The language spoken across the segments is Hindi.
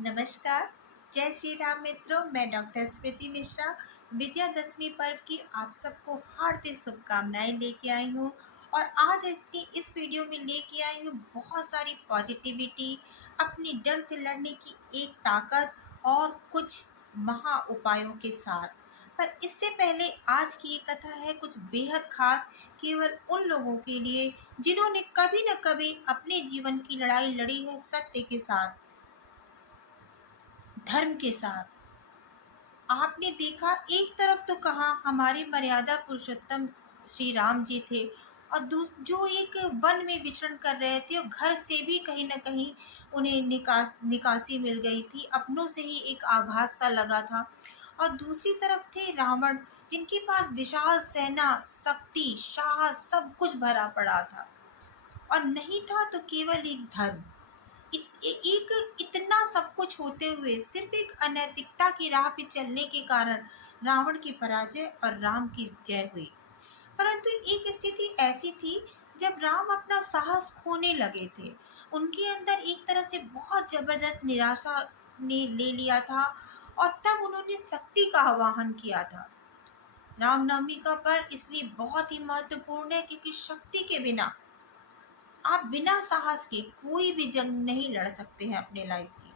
नमस्कार। जय श्री राम मित्रों, मैं डॉक्टर स्मृति मिश्रा विजयादशमी पर्व की आप सबको हार्दिक शुभकामनाएं लेके आई हूँ। और आज अपनी इस वीडियो में लेके आई हूँ बहुत सारी पॉजिटिविटी, अपनी डर से लड़ने की एक ताकत और कुछ महा उपायों के साथ। पर इससे पहले आज की ये कथा है कुछ बेहद खास, केवल उन लोगों के लिए जिन्होंने कभी न कभी अपने जीवन की लड़ाई लड़ी है सत्य के साथ, धर्म के साथ। आपने देखा, एक तरफ तो कहा हमारे मर्यादा पुरुषोत्तम श्री राम जी थे, और जो एक वन में विचरण कर रहे थे और घर से भी कहीं ना कहीं उन्हें निकासी मिल गई थी, अपनों से ही एक आघात सा लगा था। और दूसरी तरफ थे रावण, जिनके पास विशाल सेना, शक्ति, साहस सब कुछ भरा पड़ा था, और नहीं था तो केवल एक धर्म। एक इतना सब कुछ होते हुए सिर्फ एक अनैतिकता की राह पे चलने के कारण रावण की पराजय और राम की जय हुई। परंतु एक स्थिति ऐसी थी जब राम अपना साहस खोने लगे थे। उनके अंदर एक तरह से बहुत जबरदस्त निराशा ने ले लिया था, और तब उन्होंने शक्ति का आवाहन किया था। रामनवमी का पर्व इसलिए बहुत ही महत्वपूर्ण है क्योंकि शक्ति के बिना, आप बिना साहस के कोई भी जंग नहीं लड़ सकते हैं अपने लाइफ की।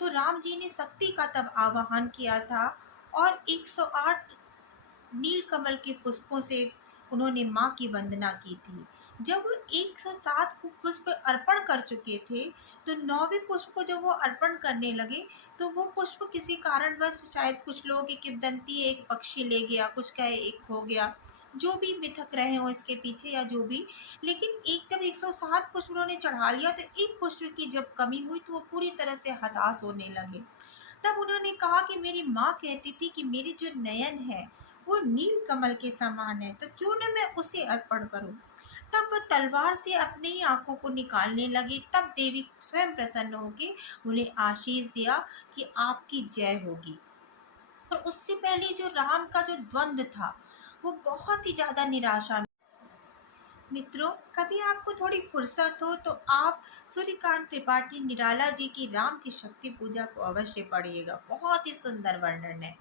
तो राम जी ने शक्ति का तब आवाहन किया था, और 108 नीलकमल के पुष्पों से उन्होंने माँ की वंदना की थी। जब वो 107 पुष्प अर्पण कर चुके थे, तो 9वें पुष्प को जब वो अर्पण करने लगे, तो वो पुष्प किसी कारणवश, शायद कुछ लोगों की किंवदंती है एक पक्षी ले गया, कुछ कहे एक खो गया, जो भी मिथक रहे हो इसके पीछे या जो भी। लेकिन एक जब 107 पुष्प उन्होंने चढ़ा लिया, तो एक पुष्प की जब कमी हुई तो वो पूरी तरह से हताश होने लगे। तब उन्होंने कहा कि मेरी माँ कहती थी कि मेरी जो नयन है वो नील कमल के समान है, तो क्यों न मैं उसे अर्पण करूं। तब वह तलवार से अपने ही आंखों को निकालने लगे। तब देवी स्वयं प्रसन्न होकर उन्हें आशीष दिया कि आपकी जय होगी। और उससे पहले जो राम का जो द्वंद्व था, वो बहुत ही ज्यादा निराशा। मित्रों, कभी आपको थोड़ी फुर्सत हो तो आप सूर्यकांत त्रिपाठी निराला जी की राम की शक्ति पूजा को अवश्य पढ़िएगा। बहुत ही सुंदर वर्णन है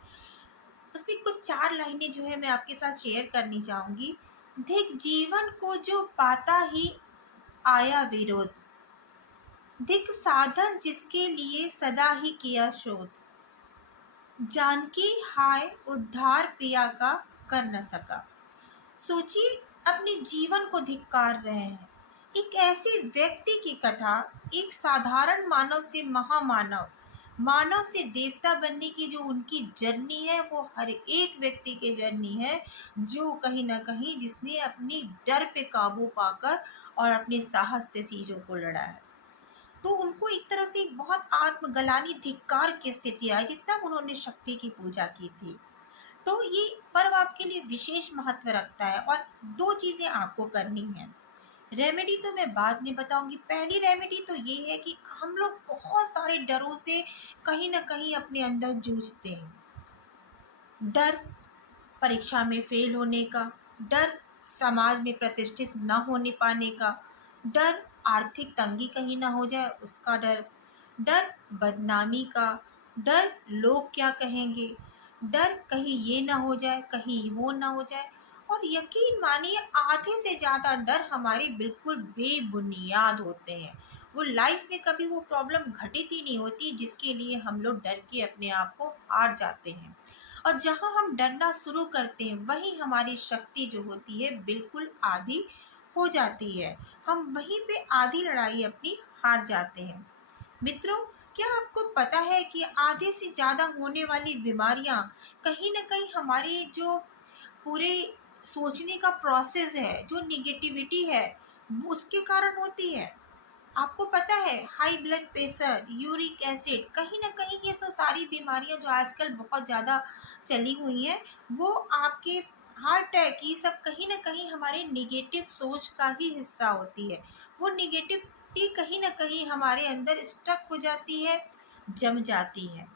उसमें। कुछ 4 लाइनें जो है मैं आपके साथ शेयर करनी चाहूंगी। देख जीवन को जो पाता ही आया विरोध, दिख साधन जिसके लिए सदा ही किया शोध, जानकी हाय उद्धार पिया का कर न सका। सोचिए, अपने जीवन को धिक्कार रहे हैं। एक ऐसे व्यक्ति की कथा, एक साधारण मानव से महामानव, मानव से देवता बनने की जो उनकी जर्नी है, वो हर एक व्यक्ति की जर्नी है, जो कहीं ना कहीं जिसने अपनी डर पे काबू पाकर और अपने साहस से चीजों को लड़ा है। तो उनको एक तरह से एक बहुत आत्मगलानी धिक्कार की स्थिति आई थी, तब उन्होंने शक्ति की पूजा की थी। तो ये पर्व आपके लिए विशेष महत्व रखता है, और 2 चीजें आपको करनी है। रेमेडी तो मैं बाद में बताऊंगी। पहली रेमेडी तो ये है कि हम लोग बहुत सारे डरों से कहीं ना कहीं अपने अंदर जूझते हैं। डर परीक्षा में फेल होने का, डर समाज में प्रतिष्ठित न होने पाने का, डर आर्थिक तंगी कहीं ना हो जाए उसका डर, डर बदनामी का, डर लोग क्या कहेंगे, डर कहीं ये ना हो जाए, कहीं वो ना हो जाए। और यकीन मानिए, आधे से ज़्यादा डर हमारे बिल्कुल बेबुनियाद होते हैं। वो लाइफ में कभी वो प्रॉब्लम घटित ही नहीं होती जिसके लिए हम लोग डर के अपने आप को हार जाते हैं। और जहाँ हम डरना शुरू करते हैं, वहीं हमारी शक्ति जो होती है बिल्कुल आधी हो जाती है। हम वहीं पे आधी लड़ाई अपनी हार जाते हैं। मित्रों, क्या आपको पता है कि आधे से ज़्यादा होने वाली बीमारियां कहीं ना कहीं हमारे जो पूरे सोचने का प्रोसेस है, जो निगेटिविटी है, वो उसके कारण होती है। आपको पता है, high blood pressure, uric acid, कहीं ना कहीं ये तो सारी बीमारियां जो आजकल बहुत ज़्यादा चली हुई हैं, वो आपके हार्ट अटैक, ये सब कहीं ना कहीं हमारे निगेटिव सोच का ही हिस्सा होती है। वो निगेटिविटी कहीं ना कहीं हमारे अंदर स्टक हो जाती है, जम जाती है।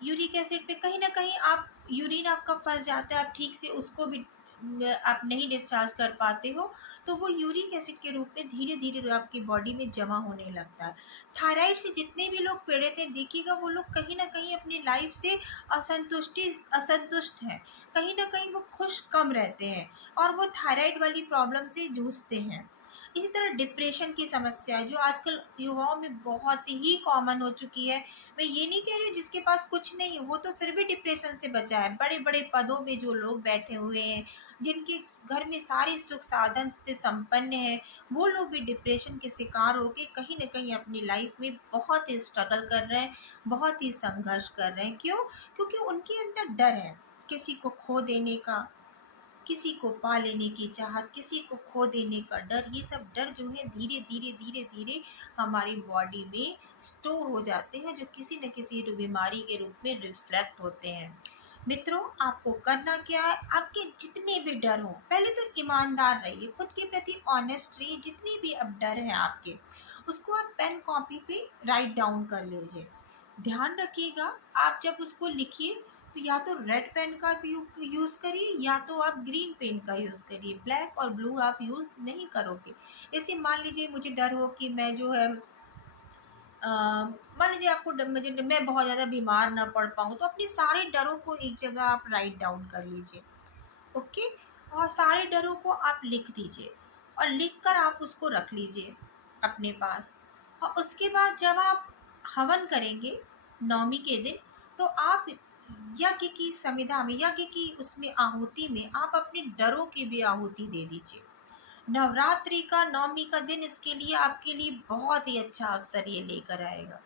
यूरिक एसिड पे कहीं ना कहीं आप यूरिन आपका फंस जाता है, आप ठीक से उसको भी आप नहीं डिस्चार्ज कर पाते हो, तो वो यूरिक एसिड के रूप में धीरे धीरे आपकी बॉडी में जमा होने लगता है। थायराइड से जितने भी लोग पीड़ित हैं, देखिएगा वो लोग कहीं न कहीं अपनी लाइफ से असंतुष्ट हैं। कहीं न कहीं वो खुश कम रहते हैं और वो थायराइड वाली प्रॉब्लम से जूझते हैं। इसी तरह डिप्रेशन की समस्या जो आजकल युवाओं में बहुत ही कॉमन हो चुकी है। मैं ये नहीं कह रही हूँ जिसके पास कुछ नहीं है, वो तो फिर भी डिप्रेशन से बचा है। बड़े-बड़े पदों में जो लोग बैठे हुए हैं, जिनके घर में सारी सुख साधन से संपन्न है, वो लोग भी डिप्रेशन के शिकार होके कहीं न कहीं अपनी लाइफ में बहुत ही स्ट्रगल कर रहे हैं, बहुत ही संघर्ष कर रहे हैं। क्यों? क्योंकि उनके अंदर डर है, किसी को खो देने का, किसी को पा लेने की चाहत, किसी को खो देने का डर। ये सब डर जो है धीरे-धीरे हमारी बॉडी में स्टोर हो जाते हैं, जो किसी न किसी बीमारी के रूप में रिफ्लेक्ट होते हैं। मित्रों, आपको करना क्या है? आपके जितने भी डर हों, पहले तो ईमानदार रहिए, खुद के प्रति ऑनेस्ट रहिए। जितने भी अब डर हैं आपके, उसको आप पेन कॉपी पे राइट डाउन कर लीजिए। ध्यान रखिएगा, आप जब उसको लिखिए तो या तो रेड पेन का भी यूज़ करिए, या तो आप ग्रीन पेन का यूज़ करिए। ब्लैक और ब्लू आप यूज़ नहीं करोगे। जैसे मान लीजिए मुझे डर हो कि मैं जो है मान लीजिए आपको मुझे मैं बहुत ज़्यादा बीमार ना पड़ पाऊँ, तो अपने सारे डरों को एक जगह आप राइट डाउन कर लीजिए। ओके, और सारे डरों को आप लिख दीजिए और लिख कर आप उसको रख लीजिए अपने पास। और उसके बाद जब आप हवन करेंगे नवमी के दिन, तो आप यज्ञ की संविधा में, यज्ञ की उसमें आहुति में आप अपने डरों की भी आहुति दे दीजिए। नवरात्रि का नवमी का दिन इसके लिए आपके लिए बहुत ही अच्छा अवसर ये लेकर आएगा।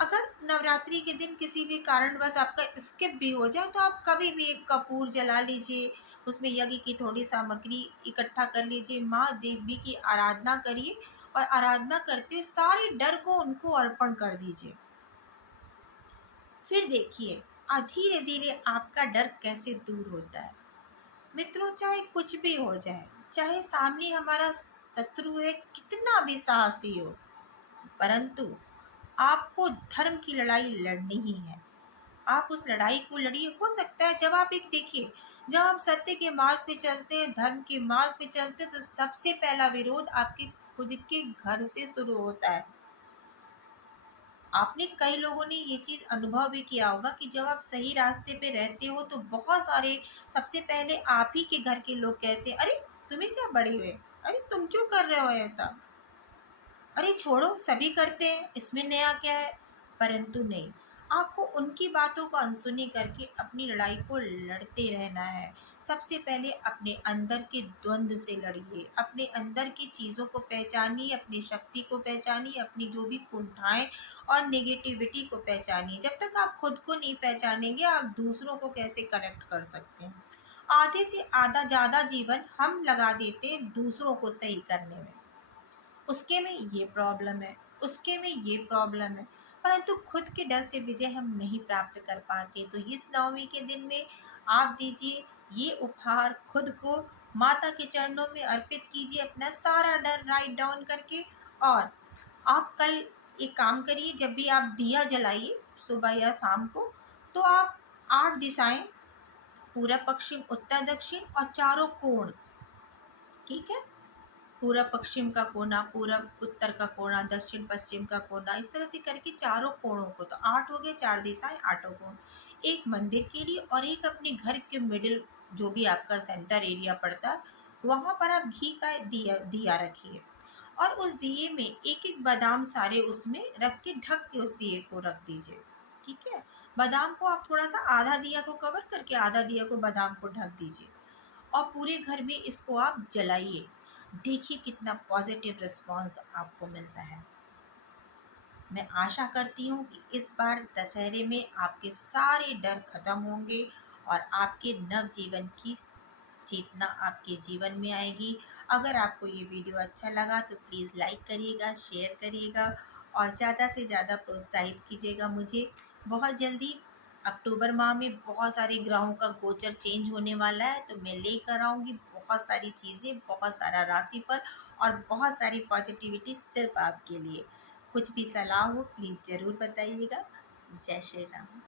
अगर नवरात्रि के दिन किसी भी कारणवश आपका स्किप भी हो जाए, तो आप कभी भी एक कपूर जला लीजिए, उसमें यज्ञ की थोड़ी सामग्री इकट्ठा कर लीजिए, माँ देवी की आराधना करिए और आराधना करते हुए सारे डर को उनको अर्पण कर दीजिए। फिर देखिए धीरे धीरे आपका डर कैसे दूर होता है। मित्रों, चाहे कुछ भी हो जाए, चाहे सामने हमारा शत्रु है कितना भी साहसी हो, परंतु आपको धर्म की लड़ाई लड़नी ही है। आप उस लड़ाई को लड़िए। हो सकता है जब आप एक देखिए, जब आप सत्य के मार्ग पे चलते हैं, धर्म के मार्ग पे चलते हैं, तो सबसे पहला विरोध आपके खुद के घर से शुरू होता है। आपने कई लोगों ने ये चीज अनुभव भी किया होगा कि जब आप सही रास्ते पे रहते हो तो बहुत सारे, सबसे पहले आप ही के घर के लोग कहते हैं, अरे तुम्हें क्या बड़ी हुए, अरे तुम क्यों कर रहे हो ऐसा, अरे छोड़ो सभी करते हैं, इसमें नया क्या है। परंतु नहीं, आपको उनकी बातों को अनसुनी करके अपनी लड़ाई को लड़ते रहना है। सबसे पहले अपने अंदर के द्वंद से लड़िए, अपने अंदर की चीज़ों को पहचानिए, अपनी शक्ति को पहचानिए, अपनी जो भी कुंठाएं और नेगेटिविटी को पहचानिए। जब तक आप खुद को नहीं पहचानेंगे, आप दूसरों को कैसे करेक्ट कर सकते हैं। आधे से आधा ज़्यादा जीवन हम लगा देते हैं दूसरों को सही करने में। उसके में ये प्रॉब्लम है, उसके में ये प्रॉब्लम है, परंतु खुद के डर से विजय हम नहीं प्राप्त कर पाते। तो इस नवमी के दिन में आप दीजिए ये उपहार खुद को, माता के चरणों में अर्पित कीजिए अपना सारा डर राइट डाउन करके। और आप कल एक काम करिए, जब भी आप दिया जलाइए सुबह या शाम को, तो आप 8 दिशाएं, पूरब पश्चिम उत्तर दक्षिण और चारों कोण, ठीक है, पूरब पश्चिम का कोना, पूरब उत्तर का कोना, दक्षिण पश्चिम का कोना, इस तरह से करके चारों कोणों को, तो 8 हो गए, 4 दिशाएं, 8 कोण। एक मंदिर के लिए और एक अपने घर के मिडिल, जो भी आपका सेंटर एरिया पड़ता है, वहां पर आप घी का दिया दिया रखिए और उस दिए में एक एक बादाम सारे उसमें रख के ढक के उस दिए को रख दीजिए। ठीक है, बादाम को आप थोड़ा सा, आधा दिया को कवर करके आधा दिया को बादाम को ढक दीजिए और पूरे घर में इसको आप जलाइए। देखिए कितना पॉजिटिव रिस्पांस आपको मिलता है। मैं आशा करती हूँ कि इस बार दशहरे में आपके सारे डर खत्म होंगे और आपके नव जीवन की चेतना आपके जीवन में आएगी। अगर आपको ये वीडियो अच्छा लगा तो प्लीज़ लाइक करिएगा, शेयर करिएगा और ज़्यादा से ज़्यादा प्रोत्साहित कीजिएगा मुझे। बहुत जल्दी अक्टूबर माह में बहुत सारे ग्रहों का गोचर चेंज होने वाला है, तो मैं लेकर आऊँगी बहुत सारी चीज़ें, बहुत सारा राशिफल और बहुत सारी पॉजिटिविटी सिर्फ आपके लिए। कुछ भी सलाह हो प्लीज़ ज़रूर बताइएगा। जय श्री राम।